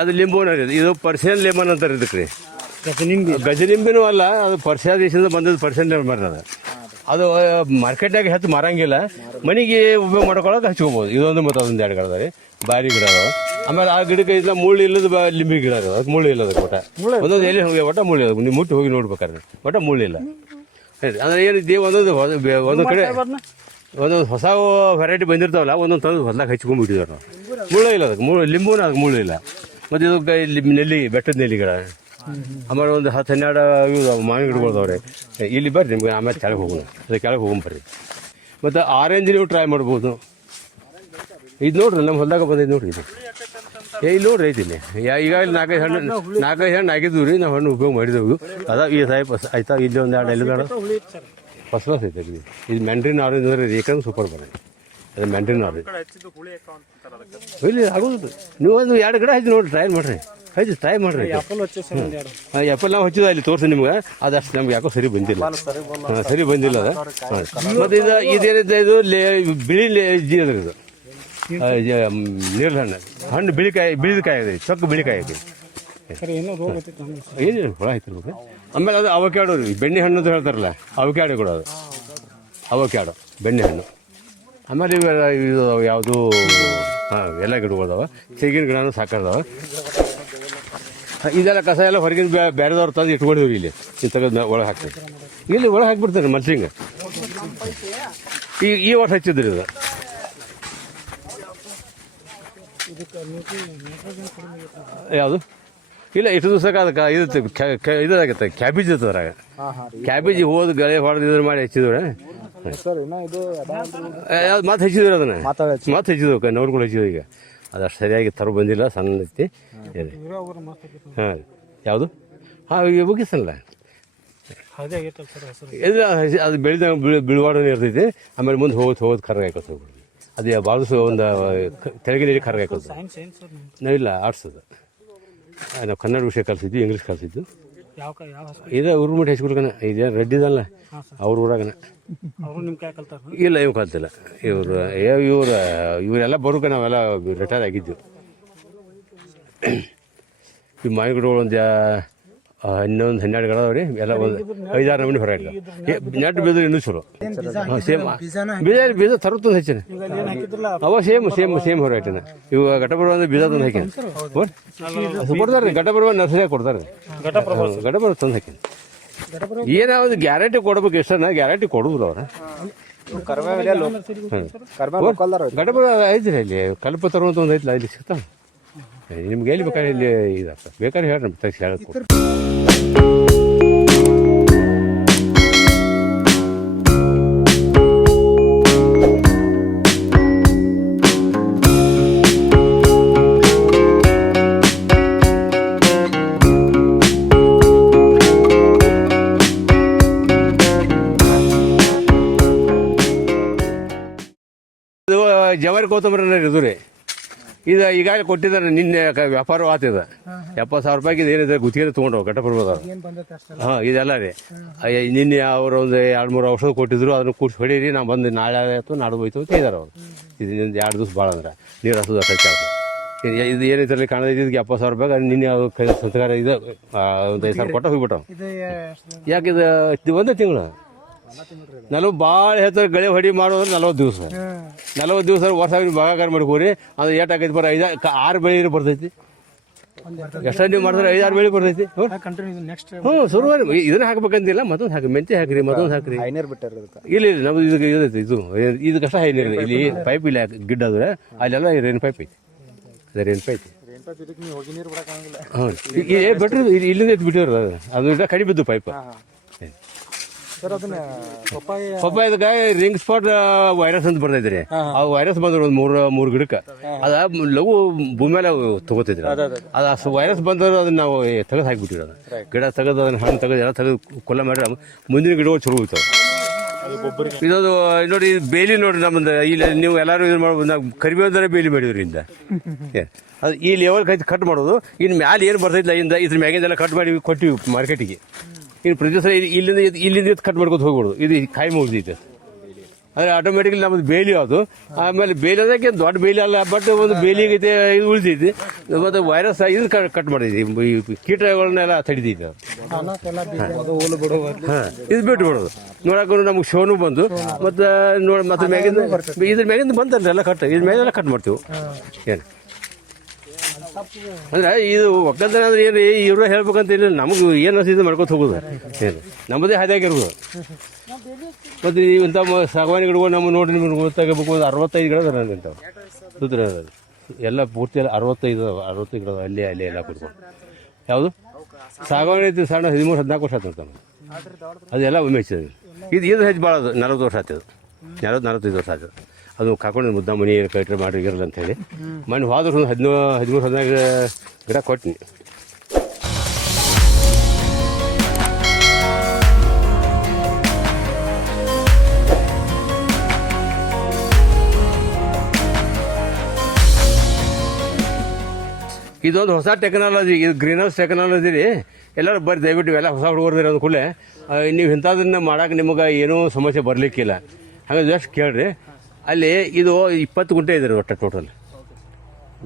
ಅದು ಲಿಂಬುನ ರೀ ಇದು ಪರ್ಷಿಯನ್ ಲೆಮನ್ ಅಂತಾರೆ ಇದಕ್ಕೆ ರೀ ಗಜನಿಂಬಿನೂ ಅಲ್ಲ ಅದು ಪರ್ಷಿಯಾ ದೇಶದಿಂದ ಬಂದದ್ದು ಪರ್ಷಿಯನ್ ಲೆಮನ್ ಅದು ಮಾರ್ಕೆಟ್ನಾಗ ಹೆಚ್ಚು ಮಾರಂಗಿಲ್ಲ ಮನೆಗೆ ಉಪಯೋಗ ಮಾಡ್ಕೊಳಕ್ಕೆ ಹಚ್ಕೋಬೋದು ಇದೊಂದು ಮತ್ತು ಅದೊಂದು 2 ಗಿಡ ಅದಾವೆ ಬಾರಿ ಗಿಡ ಅದಾವೆ ಆಮೇಲೆ ಆ ಗಿಡಕ್ಕೆ ಇಲ್ಲ ಮುಳ್ಳು ಇಲ್ಲದ ಲಿಂಬಿ ಗಿಡ ಅದಾವೆ ಅದಕ್ಕೆ ಮುಳ್ಳು ಇಲ್ಲದ ಒಟ್ಟ ಒಂದೊಂದು ಎಲ್ಲಿ ಹೋಗಿ ಒಟ್ಟ ಮುಳ್ಳು ಇಲ್ಲದ ನೀವು ಮುಟ್ಟಿ ಹೋಗಿ ನೋಡ್ಬೇಕಾದ್ರೆ ಒಟ್ಟ ಮುಳ್ಳಿಲ್ಲ ಅಂದ್ರೆ ಏನಿದೆ ಒಂದೊಂದು ಕಡೆ ಒಂದೊಂದು ಹೊಸ ವೆರೈಟಿ ಬಂದಿರ್ತಾವಲ್ಲ ಒಂದೊಂದು ತಂದು ಹೊಲದಾಗ ಹಚ್ಕೊಂಡ್ಬಿಟ್ಟಿದ್ದಾರೆ ನಾವು ಮುಳ್ಳು ಇಲ್ಲ ಅದಕ್ಕೆ ಲಿಂಬುನ ಅದಕ್ಕೆ ಮುಳ್ಳು ಇಲ್ಲ ಮತ್ತು ಇದು ನೆಲ್ಲಿ ಬೆಟ್ಟದ ನೆಲ್ಲಿ ಗಿಡ ಆಮೇಲೆ ಒಂದು 10-12 ಇವು ಮಾವಿನ ಗಿಡಗಳದವ್ರೆ ಇಲ್ಲಿ ಬರ್ರಿ ನಿಮ್ಗೆ ಆಮೇಲೆ ಕೆಳಗೆ ಹೋಗೋಣ ಅದು ಕೆಳಗೆ ಹೋಗ್ಬರ್ರಿ ಮತ್ತು ಆರೆಂಜ್ ನೀವು ಟ್ರೈ ಮಾಡ್ಬೋದು ಇದು ನೋಡ್ರಿ ನಮ್ಮ ಹೊಲದಾಗ ಬಂದಿದ್ದು ನೋಡ್ರಿ ಇದು ಇಲ್ಲಿ ನೋಡ್ರಿ ಐತಿ ಇಲ್ಲಿ ಈಗಾಗಲೇ 4-5 ಹಣ್ಣು ಆಗಿದ್ವು ರೀ ನಾವು ಹಣ್ಣು ಉಪಯೋಗ ಮಾಡಿದೆವು ಅದ ಈ ಸಾಯ್ ಆಯ್ತಾ ಇಲ್ಲಿ ಒಂದು 2 ಎಲ್ಲಿದಾಡ ಫಸ್ಟ್ ಕ್ಲಾಸ್ ಐತೆ ಇದು ಮ್ಯಾಂಡ್ರಿನ್ ಆರೆಂಜ್ ಅಂದ್ರೆ ರೇಖಾ ಸೂಪರ್ ಬರೋದು ಅದು ಮ್ಯಾಂಡ್ರಿನ್ ಆರೆಂಜ್ ಇಲ್ಲಿ ಆಗೋದು ನೀವು ಒಂದು 2 ಗಿಡ ಹಚ್ಚಿ ನೋಡ್ರಿ ಟ್ರೈ ಮಾಡ್ರಿ ಹಚ್ಚಿ ಟ್ರೈ ಮಾಡ್ರಿ ಆ್ಯಪಲ್ ನಾವು ಹಚ್ಚಿದ ಅಲ್ಲಿ ತೋರಿಸಿ ನಿಮ್ಗೆ ಅದಷ್ಟು ನಮ್ಗೆ ಯಾಕೋ ಸರಿ ಬಂದಿಲ್ಲ ಸರಿ ಬಂದಿಲ್ಲ ಅದು ಮತ್ತು ಇದೇನಿದೆ ಇದು ಬಿಳಿ ಜಿ ಅದ್ರ ಇದು ನೀರ್ಲ ಹಣ್ಣು ಬಿಳಿದ ಕಾಯಿ ಇದೆ ಚೊಕ್ಕ ಬಿಳಿ ಕಾಯಿ ಇದೆ ಏನಿಲ್ಲ ಹುಳ ಆಯ್ತಿರ್ಬೇಕು ಆಮೇಲೆ ಅದು ಅವಕ್ಯಾಡೋ ರೀ ಬೆಣ್ಣೆ ಹಣ್ಣು ಅಂತ ಹೇಳ್ತಾರಲ್ಲ ಅವಕ್ಯಾಡೋ ಕೂಡ ಅದು ಅವಕ್ಯಾಡೋ ಬೆಣ್ಣೆ ಹಣ್ಣು ಆಮೇಲೆ ಇದು ಯಾವುದು ಎಲ್ಲ ಗಿಡಗಳದಾವ ತೆಗಿನ ಗಿಡನೂ ಸಾಕಾದವ ಇದೆಲ್ಲ ಕಸ ಎಲ್ಲ ಹೊರಗಿನ ಬೇರೆದವ್ರು ತಂದು ಇಟ್ಕೊಂಡಿವ್ರಿ ಇಲ್ಲಿ ತೆಗೆದು ಒಳಗೆ ಹಾಕ್ತೀವಿ ಇಲ್ಲಿ ಒಳಗೆ ಹಾಕಿಬಿಡ್ತಾರೆ ಮಲ್ಸಿಂಗ್ ಈ ವರ್ಷ ಹಚ್ಚಿದ್ರಿ ಇದು ಯಾವುದು ಇಲ್ಲ ಇಷ್ಟು ದಿವಸಕ್ಕೆ ಅದಕ್ಕೆ ಇದಾಗತ್ತೆ ಕ್ಯಾಬೇಜ್ ಇರ್ತದ್ರಾಗ ಕ್ಯಾಬೇಜ್ ಹೋದ್ ಗಳೆ ಹೊಡೆದಿದ್ರ ಮಾಡಿ ಹಚ್ಚಿದ್ರೆ ಮತ್ತೆ ಹಚ್ಚಿದ್ರು ಅದನ್ನ ಮತ್ತೆ ಹಚ್ಚಿದ್ವು ನೋಡ್ಕೊಂಡು ಹಚ್ಚಿದ್ವು ಈಗ ಅದಷ್ಟು ಸರಿಯಾಗಿ ತರ ಬಂದಿಲ್ಲ ಸಣ್ಣ ಐತಿ ಹಾಂ ಯಾವುದು ಹಾಂ ಈಗ ಮುಗಿಸಲ್ಲ ಅದು ಬೆಳೆದ ಬಿಳುವಾಡನೇ ಇರ್ತೈತಿ ಆಮೇಲೆ ಮುಂದೆ ಹೋಗೋದು ಕರ್ಗ ಹಾಕೋದು ಹೋಗ್ಬಿಡ್ದು ಅದು ಭಾಳ ಒಂದು ತೆಳಗಿನ ನೀರಿಗೆ ಕರ್ಗ ಹಾಕೋದು ನಾವಿಲ್ಲ ಆರ್ಟ್ಸದು ನಾವು ಕನ್ನಡ ವಿಷಯ ಕಲಿಸಿದ್ವಿ ಇಂಗ್ಲೀಷ್ ಕಲಿಸಿದ್ದು ಇದು ಉರ್ಮುಟ್ಟಿ ಹಚ್ಕೊಡ್ಕನ ಇದೆ ರೆಡ್ಡಿದಲ್ಲ ಅವ್ರ ಊರಾಗನ ಇಲ್ಲ ಇವ್ ಕಲ್ತಿಲ್ಲ ಇವರೆಲ್ಲ ಬರೋಕೆ ನಾವೆಲ್ಲ ರಿಟೈರ್ ಆಗಿದ್ವಿ ಈ ಮಾವಿನ ಗಿಡಗಳು ಒಂದು 11-12 ಗಿಡ ಅದಾವ್ರಿ ಎಲ್ಲ ಒಂದು 5-6 ನಮೂನಿ ಹೊರ ನೆಟ್ ಬೀಜ ಇನ್ನೂ ಚಲೋ ಸೇಮ್ ಬೀಜ ತರುತ್ತಂದು ಹೆಚ್ಚಿನ ಅವ ಸೇಮ್ ಹೊರಟಿನ ಇವು ಘಟಬರುವ ಅಂದ್ರೆ ಬೀಜ ತಂದು ಹಾಕಿನ ಕೊಡ್ತಾರೆ ಘಟಬರುವ ನರ್ಸರಿಯಾಗ ಕೊಡ್ತಾರೆ ಘಟಬರುವ ತಂದು ಹಾಕಿನ ಏನಾவது ಗ್ಯಾರಂಟಿ ಕೊಡ್ಬೇಕು ಎಷ್ಟನ್ನ ಗ್ಯಾರಂಟಿ ಕೊಡುದಿಲ್ಲ ಅವ್ರ ಘಟಬರುವ ಐತ್ರಿ ಇಲ್ಲಿ ಕಲ್ಪ ತರುವಂತ ಒಂದು ಐತಿಲ್ಲ ಇಲ್ಲಿ ಸಿಗ್ತಾವ ನಿಮ್ಗೆ ಎಲ್ಲಿ ಬೇಕಾದ್ರೆ ಇಲ್ಲಿ ಇದಾಗ್ತದೆ ಬೇಕಾದ್ರೆ ಹೇಳ್ರಿ ತಕ್ಷಣ ಹೇಳಕ್ಕೆ ಜವಾರಿ ಕೊತ್ತಂಬರಿ ಇದು ರೀ ಇದು ಈಗಾಗಲೇ ಕೊಟ್ಟಿದ್ದಾರೆ ನಿನ್ನೆ ವ್ಯಾಪಾರ ಆತಿದ 70,000 ರೂಪಾಯಿಗೆ ಏನಿದೆ ಗುತ್ತಿಗೆ ತೊಗೊಂಡವು ಘಟಪ್ರಭದ ಹಾಂ ಇದೆಲ್ಲ ರೀ ನಿನ್ನೆ ಅವರು ಒಂದು 2-3 ಔಷಧ ಕೊಟ್ಟಿದ್ರು ಅದನ್ನು ಕೂಡಿಸಿ ಹೊಡೀರಿ ನಾವು ಬಂದು ನಾಳೆ ಆಯಿತು ನಾಡು ಹೋಯ್ತು ಅಂತ ಇದ್ದಾರೆ ಅವರು ಇದರಿಂದ 2 ದಿವಸ ಭಾಳ ಅಂದ್ರೆ ನೀರು ಹಸೋದು ಅಷ್ಟೇ ಕೆಲಸ ಇದು ಏನೈತಲ್ಲಿ ಕಾಣೋದು ಇದಕ್ಕೆ 70,000 ರೂಪಾಯಿ ನಿನ್ನೆ ಅದು ಸಂಸ್ಕಾರ ಇದು ಒಂದು 5,000 ಕೊಟ್ಟ ಹೋಗ್ಬಿಟ್ಟು ಯಾಕೆ ಇದು ಒಂದೇ ತಿಂಗಳು ಭಾಳ ಹೆಚ್ಚು ಗಳೆ ಹೊಡಿ ಮಾಡೋದ್ರೆ 40 ದಿವಸ ವರ್ಷ ಭಾಗಾಕಾರ ಮಾಡ್ಕೋರಿ ಅದು ಏಟಾಕೈತಿ ಬರ 6 ಬೆಳೆ ಬರ್ತೈತಿ ಎಷ್ಟ ನೀವು ಮಾಡಿದ್ರೆ 5-6 ಬೆಳೆ ಬರ್ತೈತಿ ಹ್ಞೂ ಶುರುವಾರಿ ಇದನ್ನ ಹಾಕ್ಬೇಕಂತಿಲ್ಲ ಮತ್ತೊಂದು ಹಾಕಿ ಮೆಂತೆ ಹಾಕ್ರಿ ಮತ್ತೊಂದು ಹಾಕ್ರಿ ಇಲ್ಲ ನಮ್ದು ಇದೈತಿ ಇದು ಕಷ್ಟ ಹೈನೀರ್ ಇಲ್ಲಿ ಪೈಪ್ ಇಲ್ಲ ಗಿಡ್ಡ ಆದ್ರೆ ಅಲ್ಲೆಲ್ಲ ರೇನ್ ಪೈಪ್ ಐತಿ ಅದೇ ರೇನ್ ಪೈಪ್ ಹ್ಞೂ ಬಿಟ್ರಿ ಇಲ್ಲಿಂದ ಎತ್ತು ಬಿಟ್ಟಿವ್ರ ಅದು ಕಡಿಮೆ ಬಿದ್ದು ಪೈಪ್ ಪಪ್ಪಾಯದ ರಿಂಗ್ ಸ್ಪಾಟ್ ವೈರಸ್ ಅಂತ ಬರ್ತೈತ್ರಿ ಆ ವೈರಸ್ ಬಂದ್ರ ಒಂದ್ ಮೂರ್ ಗಿಡಕ್ಕೆ ಅದ ಲಘು ಭೂಮಿ ಮೇಲೆ ತಗೋತೈತ್ರಿ ಅದ ವೈರಸ್ ಬಂದ್ರೆ ಅದನ್ನ ನಾವು ತೆಗೆದು ಹಾಕಿಬಿಟ್ಟಿರ ಗಿಡ ತೆಗೆದು ಅದನ್ನ ಹಣ್ಣು ತೆಗೆದು ಎಲ್ಲ ತೆಗೆದು ಕೊಲ್ಲ ಮಾಡ್ರೆ ಮುಂದಿನ ಗಿಡಗಳು ಚಲೋ ಹೋಗ್ತಾವ ಇದೊಂದು ನೋಡಿ ಬೇಲಿ ನೋಡ್ರಿ ನಮ್ಮದು ಇಲ್ಲಿ ನೀವು ಎಲ್ಲಾರು ಇದು ಮಾಡ್ಬೋದು ನಾವು ಕರಿಬೇವದರೆ ಬೇಲಿ ಮಾಡಿದ್ರಿ ಇಂದ ಅದು ಈ ಲೆವೆಲ್ ಕಟ್ ಮಾಡೋದು ಇನ್ನು ಮ್ಯಾಲೆ ಏನು ಬರ್ತೈತಿಲ್ಲ ಇಂದ ಇದ್ರ ಮ್ಯಾಗಿಂದೆಲ್ಲ ಕಟ್ ಮಾಡಿ ಕೊಟ್ಟಿವಿ ಮಾರ್ಕೆಟಿಗೆ ಇನ್ನು ಪ್ರತಿ ಸಲ ಇಲ್ಲಿಂದ ಕಟ್ ಮಾಡ್ಕೊತ ಹೋಗ್ಬಿಡೋದು ಇದು ಕಾಯಿ ಮುಗಿದೈತೆ ಅಂದರೆ ಆಟೋಮೆಟಿಕ್ಲಿ ನಮ್ಮದು ಬೇಲಿ ಅದು. ಆಮೇಲೆ ಬೇಲಿ ಅದಕ್ಕೆ ದೊಡ್ಡ ಬೇಲಿ ಅಲ್ಲ, ಬಟ್ ಒಂದು ಬೇಲಿಗೈತೆ ಇದು ಉಳಿದೈತಿ. ಮತ್ತು ವೈರಸ್ ಇದನ್ನು ಕಟ್ ಮಾಡಿದ್ವಿ, ಈ ಕೀಟಗಳನ್ನೆಲ್ಲ ತಡಿದೈತಿ. ಹಾಂ, ಇದು ಬಿಟ್ಟು ಬಿಡೋದು. ನೋಡಕ್ಕೂ ನಮ್ಗೆ ಶೋನು ಬಂದು ಮತ್ತು ನೋಡಿ ಮತ್ತೆ ಮ್ಯಾಗಿಂದ ಇದ್ರ ಮ್ಯಾಗಿಂದ ಬಂತಲ್ಲ ಎಲ್ಲ ಕಟ್, ಇದ್ರ ಮ್ಯಾಗೆಲ್ಲ ಕಟ್ ಮಾಡ್ತೀವಿ. ಏನು ಅಂದ್ರೆ ಇದು ಒಕ್ಕಲ್ತನ ಅಂದ್ರೆ ಏನು ಇವರು ಹೇಳ್ಬೇಕಂತ ಇಲ್ಲ, ನಮಗೆ ಏನು ಅನಿಸಿದ್ದು ಮಾಡ್ಕೊತ ಹೋಗೋದು. ಏನು ನಮ್ಮದೇ ಹಾದಿಯಾಗಿರ್ಬೋದು. ಮತ್ತು ಇಂಥ ಸಾಗವಾನಿ ಗಿಡಗಳು ನಮ್ಮ ನೋಡಿ ನಿಮ್ಗೆ ಗೊತ್ತಾಗಬೇಕು, ಒಂದು 65 ಗಿಡ ಅದ ಇಂಥವು ಸೂತ್ರ ಎಲ್ಲ ಪೂರ್ತಿ ಎಲ್ಲ 65 ಗಿಡ ಅಲ್ಲೇ ಎಲ್ಲ ಕೊಡ್ಕೊಂಡು. ಯಾವುದು ಸಾಗವಾನಿ ಐತಿ ಸಣ್ಣ 13-14 ವರ್ಷ ಆಯ್ತು ಅಂತ ಅದೆಲ್ಲ ಒಮ್ಮೆ ಹೆಚ್ಚಿದೆ. ಇದು ಹೆಚ್ಚು ಭಾಳ ಅದು 40 ವರ್ಷ ಆಗ್ತದೆ, 40-45 ವರ್ಷ ಆಗ್ತದೆ. ಅದು ಕಾಕೊಂಡು ಮುದ್ದ ಮನಿ ಕೈಟ್ರೆ ಮಾಡಿ ಇರಲ್ಲ ಅಂತ ಹೇಳಿ ಮನೆ ಹೋದ ವರ್ಷ 13-14 ಗಿಡ ಕೊಟ್ಟಿನಿ. ಇದೊಂದು ಹೊಸ ಟೆಕ್ನಾಲಜಿ, ಇದು ಗ್ರೀನ್ ಹೌಸ್ ಟೆಕ್ನಾಲಜಿ ರೀ. ಎಲ್ಲರೂ ಬರ್ರಿ ದಯವಿಟ್ಟು ಇವೆಲ್ಲ ಹೊಸ ಹುಡುಗರ್ದಿರಿ ಅಂದ ಕೂಡಲೇ ನೀವು ಇಂಥದನ್ನ ಮಾಡೋಕೆ ನಿಮಗೆ ಏನೂ ಸಮಸ್ಯೆ ಬರಲಿಕ್ಕಿಲ್ಲ. ಹಾಗೆ ಜಸ್ಟ್ ಕೇಳ್ರಿ. ಅಲ್ಲಿ ಇದು 20 ಗುಂಟೆ ಇದೆ ರೀ ಒಟ್ಟು ಟೋಟಲ್.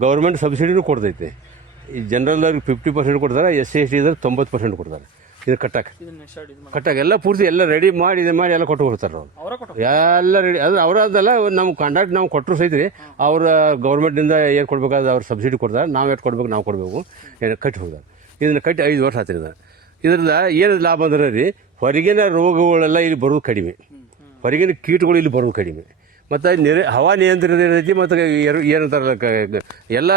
ಗೌರ್ಮೆಂಟ್ ಸಬ್ಸಿಡಿನೂ ಕೊಡ್ತೈತಿ. ಈ ಜನರಲ್ದವ್ರಿಗೆ 50% ಕೊಡ್ತಾರೆ, SC/ST ಇದ್ರೆ 90% ಕೊಡ್ತಾರೆ. ಇದು ಕಟ್ಟಕ್ಕೆ ಎಲ್ಲ ಪೂರ್ತಿ ಎಲ್ಲ ರೆಡಿ ಮಾಡಿ ಇದು ಮಾಡಿ ಎಲ್ಲ ಕೊಟ್ಟು ಹೋಗ್ತಾರೆ ಅವ್ರು ಎಲ್ಲ ರೆಡಿ. ಅದು ಅವರದಲ್ಲ, ನಮ್ಮ ಕಾಂಟ್ರಾಕ್ಟ್ ನಾವು ಕೊಟ್ಟರು ಸೈತ್ರಿ. ಅವ್ರ ಗೌರ್ಮೆಂಟಿಂದ ಏನು ಕೊಡ್ಬೇಕಾದ್ರೆ ಅವ್ರು ಸಬ್ಸಿಡಿ ಕೊಡ್ತಾರೆ, ನಾವು ಎಷ್ಟು ಕೊಡ್ಬೇಕು ನಾವು ಕೊಡಬೇಕು. ಕಟ್ಟಿ ಹೋಗ್ತಾರೆ. ಇದನ್ನು ಕಟ್ಟಿ 5 ವರ್ಷ ಆತ್ರಿ. ಇದ್ರಿಂದ ಏನು ಲಾಭ ಅಂದ್ರೆ ರೀ, ಹೊರಗಿನ ರೋಗಗಳೆಲ್ಲ ಇಲ್ಲಿ ಬರೋದು ಕಡಿಮೆ, ಹೊರಗಿನ ಕೀಟಗಳು ಇಲ್ಲಿ ಬರೋದು ಕಡಿಮೆ. ಮತ್ತು ಹವಾ ನಿಯಂತ್ರಣ ಇರ್ತೈತಿ. ಮತ್ತು ಏನಂತಾರಲ್ಲ ಎಲ್ಲ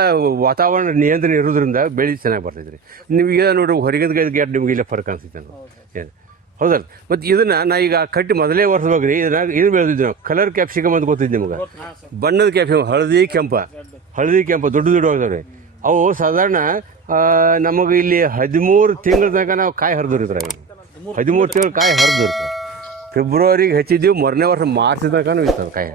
ವಾತಾವರಣ ನಿಯಂತ್ರಣ ಇರೋದ್ರಿಂದ ಬೆಳೆ ಚೆನ್ನಾಗಿ ಬರ್ತೈತೆ ರೀ. ನಿಮಗೆ ನೋಡ್ರಿ ಹೊರಗಿನ ಗ್ಯಾಟ್ ನಿಮ್ಗೆ ಇಲ್ಲ ಫರ್ಕ್ ಅನ್ಸುತ್ತೆ ನಾವು. ಏನು ಹೌದಲ್ಲ. ಮತ್ತು ಇದನ್ನು ನಾ ಈಗ ಕಟ್ಟಿ ಮೊದಲೇ ವರ್ಷದಾಗ ರೀ ಇದು ಬೆಳೆದಿದ್ವಿ ನಾವು. ಕಲರ್ ಕ್ಯಾಪ್ಸಿಕಮ್ ಅಂತ ಗೊತ್ತಿದ್ದು ನಿಮ್ಗೆ, ಬಣ್ಣದ ಕ್ಯಾಪ್ಸಿಕಮ್, ಹಳದಿ ಕೆಂಪ ದೊಡ್ಡ ಹೋಗ್ತಾವೆ ರೀ. ಅವು ಸಾಧಾರಣ ನಮಗೆ ಇಲ್ಲಿ 13 ತಿಂಗಳ ತನಕ ನಾವು ಕಾಯಿ ಹರಿದಿರ್ತಾರೆ. 13 ತಿಂಗಳು ಕಾಯಿ ಹರಿದಿರ್ತಾರೆ. ಫೆಬ್ರವರಿಗೆ ಹೆಚ್ಚಿದ್ದೀವಿ, 3ನೇ ವರ್ಷ ಮಾರ್ಚ್ ತನಕ ಇರ್ತದೆ ಕಾಯಿ.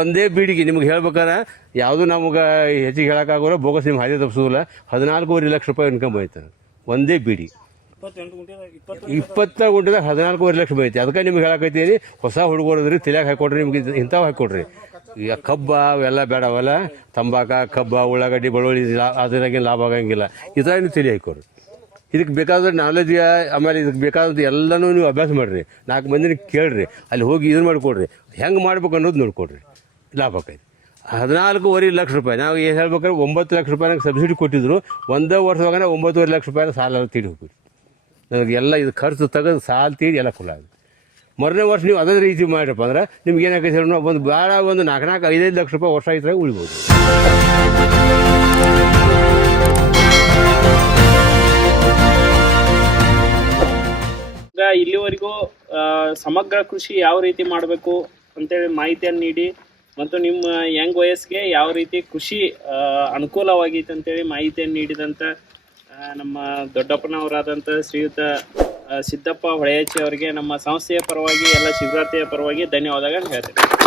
ಒಂದೇ ಬೀಡಿಗೆ ನಿಮ್ಗೆ ಹೇಳ್ಬೇಕಾದ್ರೆ ಯಾವುದು ನಮ್ಗೆ ಹೆಚ್ಚಿಗೆ ಹೇಳೋಕ್ಕಾಗೋಲ್ಲ, ಬೋಗಸ್ ನಿಮ್ಗೆ ಹಾದಿ ತಪ್ಪಿಸೋದಿಲ್ಲ. 14.5 ಲಕ್ಷ ರೂಪಾಯಿ ಇನ್ಕಮ್ ಐತೆ ಒಂದೇ ಬೀಡಿ. 20 ಗುಂಟೆದಾಗ 14.5 ಲಕ್ಷ ಬೈತಿ. ಅದಕ್ಕೆ ನಿಮ್ಗೆ ಹೇಳಕೈತೀನಿ, ಹೊಸ ಹುಡುಗರದ್ರಿ ತಿಳಿಯಾಗ ಹಾಕೊಡ್ರಿ, ನಿಮ್ಗೆ ಇಂಥವು ಹಾಕೊಡ್ರಿ. ಈಗ ಕಬ್ಬ ಅವೆಲ್ಲ ಬೇಡ, ಅವೆಲ್ಲ ತಂಬಾಕ, ಕಬ್ಬ, ಉಳ್ಳಾಗಡ್ಡಿ, ಬೆಳ್ಳುಳ್ಳಿ ಅದ್ರಾಗೇನು ಲಾಭ ಆಗಂಗಿಲ್ಲ. ಈ ಥರ ನೀವು ತಿಳಿ ಹಾಕೊಡ್ರಿ. ಇದಕ್ಕೆ ಬೇಕಾದ ನಾಲೆಜ್, ಆಮೇಲೆ ಇದಕ್ಕೆ ಬೇಕಾದಂಥ ಎಲ್ಲನೂ ನೀವು ಅಭ್ಯಾಸ ಮಾಡಿರಿ. 4 ಮಂದಿನ ಕೇಳ್ರಿ, ಅಲ್ಲಿ ಹೋಗಿ ಇದನ್ನು ಮಾಡಿಕೊಡ್ರಿ, ಹೆಂಗೆ ಮಾಡ್ಬೇಕು ಅನ್ನೋದು ನೋಡ್ಕೊಡ್ರಿ, ಲಾಭ ಆಕೈತಿ. 14.5 ಲಕ್ಷ ರೂಪಾಯಿ ನಾವು ಏನು ಹೇಳ್ಬೇಕಾದ್ರೆ 9 ಲಕ್ಷ ರೂಪಾಯಿ ನಂಗೆ ಸಬ್ಸಿಡಿ ಕೊಟ್ಟಿದ್ರು. ಒಂದೇ ವರ್ಷವಾಗ 9.5 ಲಕ್ಷ ರೂಪಾಯಿ ಸಾಲ ತೀಡಿ ಹೋಗ್ಬಿಟ್ಟು ನನಗೆ ಎಲ್ಲ ಇದು ಖರ್ಚು ತೆಗೆದು ಸಾಲ ತೀಡಿ ಎಲ್ಲ ಫುಲ್ ಆಗುತ್ತೆ. 3ನೇ ವರ್ಷ ನೀವು ಅದೇ ರೀತಿ ಮಾಡಿರಪ್ಪ ಅಂದ್ರೆ ನಿಮ್ಗೆ ಏನಾಗೈತೆ ಹೇಳಿ, ಒಂದು ಭಾಳ ಒಂದು 4-5 ಲಕ್ಷ ರೂಪಾಯಿ ವರ್ಷ ಇದ್ರಾಗ ಉಳಿಬೋದು. ಇಲ್ಲಿವರೆಗೂ ಸಮಗ್ರ ಕೃಷಿ ಯಾವ ರೀತಿ ಮಾಡಬೇಕು ಅಂತೇಳಿ ಮಾಹಿತಿಯನ್ನು ನೀಡಿ, ಮತ್ತು ನಿಮ್ಮ ಯಂಗ್ ವಯಸ್ಸಿಗೆ ಯಾವ ರೀತಿ ಕೃಷಿ ಅನುಕೂಲವಾಗೈತೆ ಅಂತೇಳಿ ಮಾಹಿತಿಯನ್ನು ನೀಡಿದಂಥ ನಮ್ಮ ದೊಡ್ಡಪ್ಪನವರಾದಂಥ ಶ್ರೀಯುತ ಸಿದ್ದಪ್ಪ ಹೊಳೆಯಚ್ಚಿ ಅವರಿಗೆ ನಮ್ಮ ಸಂಸ್ಥೆಯ ಪರವಾಗಿ ಎಲ್ಲ ಶಿವರಾತ್ರಿಯ ಪರವಾಗಿ ಧನ್ಯವಾದಗಳನ್ನು ಹೇಳ್ತೇನೆ.